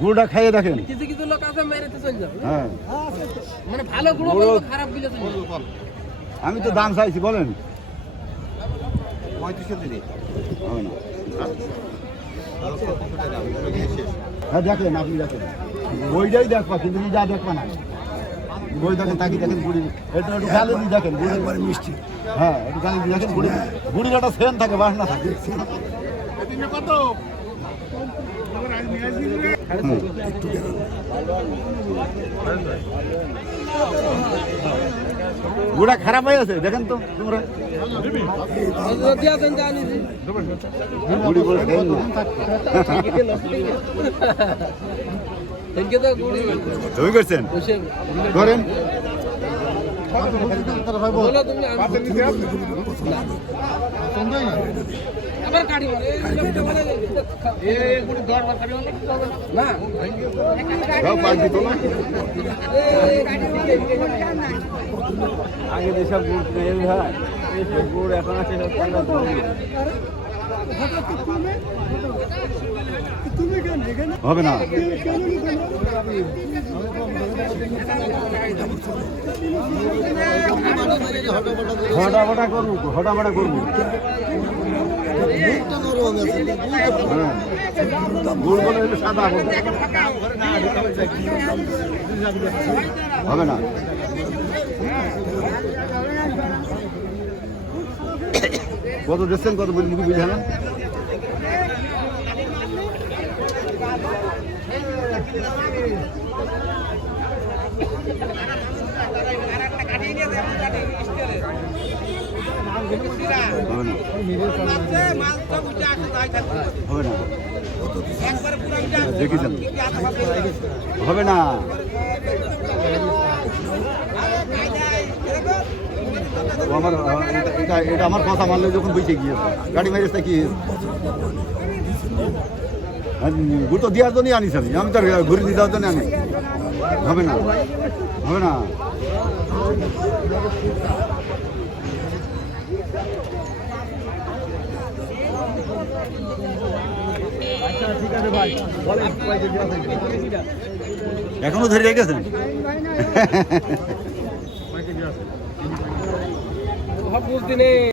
গুড়টা খাইয়ে দেখেন। কিছু কিছু লোক আছে মেরেতে চলে যাবে। হ্যাঁ, মানে ভালো গুঁড়ো বলবো, খারাপ দিলে তো আমি তো দাম চাইছি, বলেন 35 দিদি হবে না। হ্যাঁ দেখেন, আপনি দেখেন বইটাই দেখবা, কিন্তু যা দেখবা না বই দেখেন, তাকে দেখেন গুড়ি এটা একটু গালে দিয়ে দেখেন, গুড়ি মিষ্টি। হ্যাঁ, একটু গালে দিয়ে দেখেন, গুড়ির একটা সেন থাকে, বাসনা থাকে। কত গুড়া খারাপ হয়ে আছে, দেখেন তো তোমরা। গুড়ি করে দেন না। জমি করছেন, করেন। আগে যেসব গুড় নেই হয়, এইসব গুড় এখন আছে হবে না। হটাফটা করবো, হটাফটা করবো। গুড় বলে সাদা হবে না। কত দিচ্ছেন, কত মুখে বুঝে না? হবে না, দেখেছেন, হবে না। আমার এটা আমার কথা মানলে যখন বেঁচে গিয়েছে, গাড়ি মেরেছে কি গুড় তো দেওয়ার জন্যই আনিস, আমি তো ঘুরে দিয়ে দেওয়ার জন্য আনি। হবে না, হবে না। এখনো ধরে রেখেছেন।